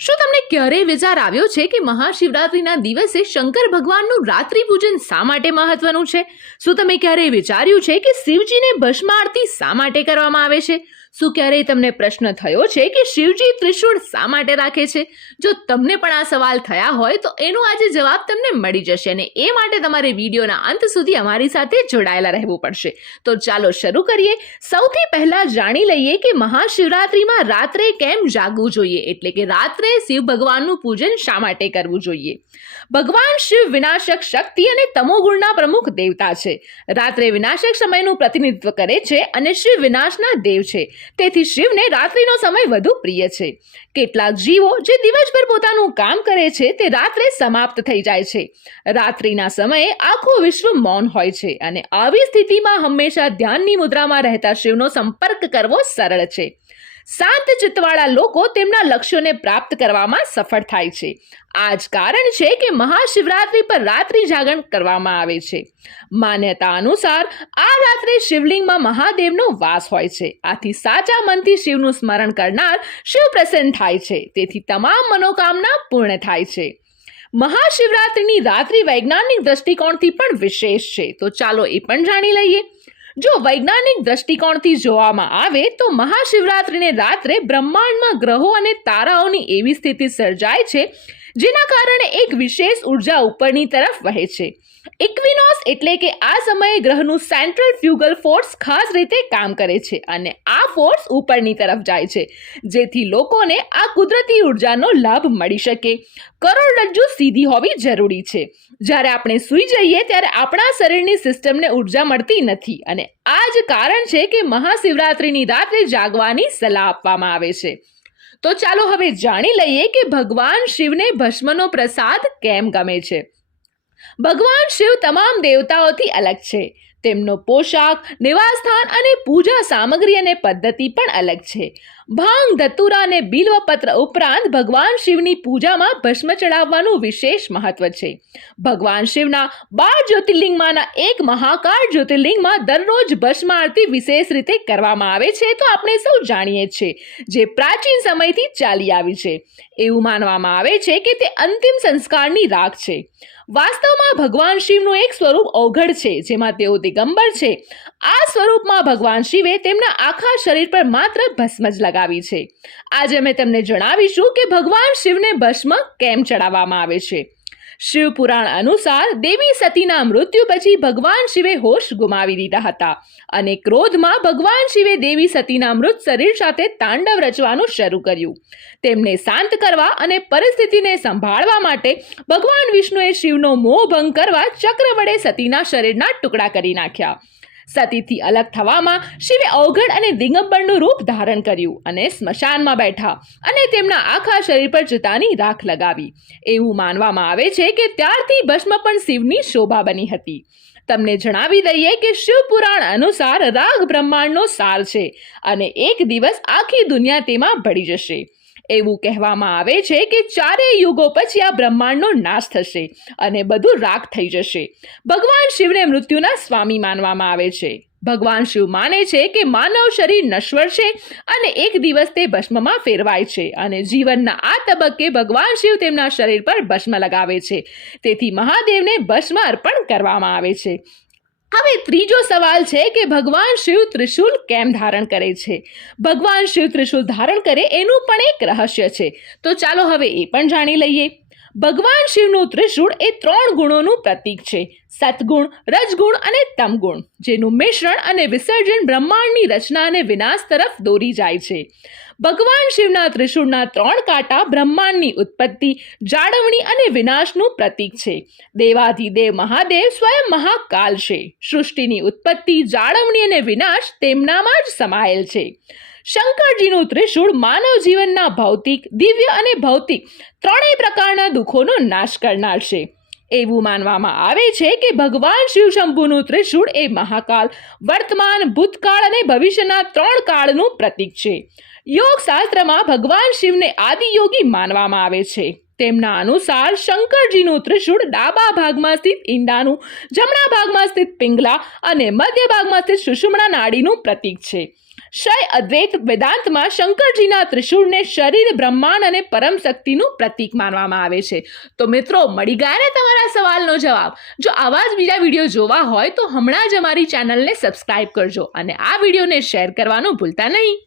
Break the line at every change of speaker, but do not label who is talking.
શું તમને ક્યારેય વિચાર આવ્યો છે કે મહાશિવરાત્રિના દિવસે શંકર ભગવાનનું રાત્રિ પૂજન શા માટે મહત્વનું છે? શું તમે ક્યારેય વિચાર્યું છે કે શિવજીને ભસ્મ આરતી શા માટે કરવામાં આવે છે? શું ક્યારેય તમને પ્રશ્ન થયો છે કે શિવજી ત્રિશૂળ શા માટે રાખે છે? જો તમને પણ આ સવાલ થયા હોય તો એનો આજે જવાબ તમને મળી જશે અને એ માટે તમારે વિડીયોના અંત સુધી અમારી સાથે જોડાયેલા રહેવું પડશે. તો ચાલો શરૂ કરીએ. સૌથી પહેલા જાણી લઈએ કે મહાશિવરાત્રિમાં રાત્રે કેમ જાગવું જોઈએ? એટલે કે રાત્રે શિવ ભગવાનનું પૂજન શા માટે કરવું જોઈએ? ભગવાન શિવ વિનાશક શક્તિ અને તમોગુણના પ્રમુખ દેવતા છે. રાત્રે વિનાશક સમયનું પ્રતિનિધિત્વ કરે છે અને શિવ વિનાશના દેવ છે. તેથી શિવને રાત્રિનો સમય વધુ પ્રિય છે. કેટલાક જીવો જે દિવસભર પોતાનું કામ કરે છે તે રાત્રે સમાપ્ત થઈ જાય છે. રાત્રિના સમયે આખું વિશ્વ મૌન હોય છે અને આવી સ્થિતિમાં હંમેશા ધ્યાનની મુદ્રામાં રહેતા શિવનો સંપર્ક કરવો સરળ છે. શાંત ચિત્તવાળા લોકો તેમના લક્ષ્યોને પ્રાપ્ત કરવામાં સફળ થાય છે. આ જ કારણ છે કે મહાશિવરાત્રિ પર રાત્રિ જાગરણ કરવામાં આવે છે. માન્યતા અનુસાર આ રાત્રે શિવલિંગમાં મહાદેવનો વાસ હોય છે. આથી સાચા મનથી શિવનું સ્મરણ કરનાર શિવ પ્રસન્ન થાય છે. તેથી તમામ મનોકામના પૂર્ણ થાય છે. મહાશિવરાત્રિની રાત્રિ વૈજ્ઞાનિક દ્રષ્ટિકોણથી પણ વિશેષ છે. તો ચાલો એ પણ જાણી લઈએ. જો વૈજ્ઞાનિક દ્રષ્ટિકોણથી જોવામાં આવે તો મહાશિવરાત્રિને રાત્રે બ્રહ્માંડમાં ગ્રહો અને તારાઓની એવી સ્થિતિ સર્જાય છે, જેના કારણે એક વિશેષ ઊર્જા ઉપરની તરફ વહે છે. ઇક્વિનોસ એટલે કે આ સમયે ગ્રહનું સેન્ટ્રલ ફ્યુગલ ફોર્સ ખાસ રીતે કામ કરે છે અને આ ફોર્સ ઉપરની તરફ જાય છે, જેથી લોકોને આ કુદરતી ઉર્જાનો લાભ મળી શકે. કરોડરજ્જુ સીધી હોવી જરૂરી છે. જ્યારે આપણે સૂઈ જઈએ ત્યારે આપણા શરીરની સિસ્ટમને ઊર્જા મળતી નથી અને આ જ કારણ છે કે મહાશિવરાત્રિની રાત્રે જાગવાની સલાહ આપવામાં આવે છે. તો ચાલો હવે જાણી લઈએ કે ભગવાન શિવને ભસ્મનો પ્રસાદ કેમ ગમે છે. ભગવાન શિવ તમામ દેવતાઓથી અલગ છે. તેમનો પોશાક, નિવાસસ્થાન અને પૂજા સામગ્રી અને પદ્ધતિ પણ અલગ છે. ભાંગ, ધતુરા અને બિલ્વપત્ર ઉપરાંત ભગવાન શિવની પૂજામાં ભસ્મ ચડાવવાનું વિશેષ મહત્વ છે. ભગવાન શિવના બાર જ્યોતિર્લિંગમાંના એક મહાકાળ જ્યોતિર્લિંગમાં દરરોજ ભસ્મ આરતી વિશેષ રીતે કરવામાં આવે છે તો આપણે સૌ જાણીએ છીએ, જે પ્રાચીન સમયથી ચાલી આવી છે. એવું માનવામાં આવે છે કે તે અંતિમ સંસ્કારની રાખ છે. વાસ્તવમાં ભગવાન શિવનું એક સ્વરૂપ અવઘડ છે, જેમાં તેઓ દિગંબર છે. આ સ્વરૂપમાં ભગવાન શિવે તેમના આખા શરીર પર માત્ર ભસ્મ જ લગાવી છે. આજે અમે તમને જણાવીશું કે ભગવાન શિવને ભસ્મ કેમ ચડાવવામાં આવે છે. શિવ અનુસાર દેવી સતીના મૃત્યુ પછી ભગવાન શિવે હોશ ગુમાવી દીધા હતા અને ક્રોધમાં ભગવાન શિવે દેવી સતીના મૃત શરીર સાથે તાંડવ રચવાનું શરૂ કર્યું. તેમને શાંત કરવા અને પરિસ્થિતિને સંભાળવા માટે ભગવાન વિષ્ણુએ શિવનો મોહ ભંગ કરવા ચક્ર વડે સતીના શરીરના ટુકડા કરી નાખ્યા. સતીથી અલગ થવામાં શિવે અવઘડ અને દિગંબરનું રૂપ ધારણ કર્યું અને સ્મશાનમાં બેઠા અને તેમના આખા શરીર પર જતાની રાખ લગાવી. એવું માનવામાં આવે છે કે ત્યારથી ભસ્મ પણ શિવની શોભા બની હતી. તમને જણાવી દઈએ કે શિવ પુરાણ અનુસાર રાગ બ્રહ્માંડનો સાર છે અને એક દિવસ આખી દુનિયા તેમાં ભળી જશે. એવું કહેવામાં આવે છે કે ચારેય યુગો પછી આ બ્રહ્માંડનો નાશ થશે અને બધું રાખ થઈ જશે. ભગવાન શિવને મૃત્યુના સ્વામી માનવામાં આવે છે. ભગવાન શિવ માને છે કે માનવ શરીર નશ્વર છે અને એક દિવસ તે ભસ્મમાં ફેરવાય છે અને જીવનના આ તબક્કે ભગવાન શિવ તેમના શરીર પર ભસ્મ લગાવે છે. તેથી મહાદેવને ભસ્મ અર્પણ કરવામાં આવે છે. હવે ત્રીજો સવાલ છે કે ભગવાન શિવ ત્રિશુલ કેમ ધારણ કરે છે? ભગવાન શિવ ત્રિશૂલ ધારણ કરે એનું પણ એક રહસ્ય છે. તો ચાલો હવે એ પણ જાણી લઈએ. ભગવાન શિવનું ત્રિશૂળ એ ત્રણ ગુણોનું પ્રતીક છે. સત્ગુણ, રજગુણ અને તમગુણ, જેનું મિશ્રણ અને વિસર્જન બ્રહ્માંડની રચના અને વિનાશ તરફ દોરી જાય છે. ભગવાન શિવના ત્રિશૂળના ત્રણ કાંટા બ્રહ્માંડની ઉત્પત્તિ, જાળવણી અને વિનાશનું પ્રતીક છે. દેવાધિદેવ મહાદેવ સ્વયં મહાકાલ છે. સૃષ્ટિની ઉત્પત્તિ, જાળવણી અને વિનાશ તેમનામાં જ સમાયેલ છે. શંકરજીનું ત્રિશૂળ માનવ જીવનના ભૌતિક, દિવ્ય અને ભૌતિક ત્રણેય પ્રકારના દુઃખોનો નાશ કરનાર છે. એવું માનવામાં આવે છે કે ભગવાન શિવ શંભુનું ત્રિશૂળ એ મહાકાલ, વર્તમાન, ભૂતકાળ અને ભવિષ્યના ત્રણ કાળનું પ્રતીક છે. યોગ શાસ્ત્રમાં ભગવાન શિવને આદિયોગી માનવામાં આવે છે. તેમના અનુસાર શંકરજીનું ત્રિશૂળ ડાબા ભાગમાં સ્થિત ઈંડાનું, જમણા ભાગમાં સ્થિત પિંગલા અને મધ્ય ભાગમાં સ્થિત સુષુમણા નાડીનું પ્રતીક છે. શય અદ્વૈત વેદાંતમાં શંકરજીના ત્રિશૂળને શરીર, બ્રહ્માંડ અને પરમ શક્તિનું પ્રતીક માનવામાં આવે છે. તો મિત્રો, મળી ગયા ને તમારા સવાલનો જવાબ? જો આવા જ બીજા વીડિયો જોવા હોય તો હમણાં જ અમારી ચેનલને સબસ્ક્રાઇબ કરજો અને આ વિડીયોને શેર કરવાનું ભૂલતા નહીં.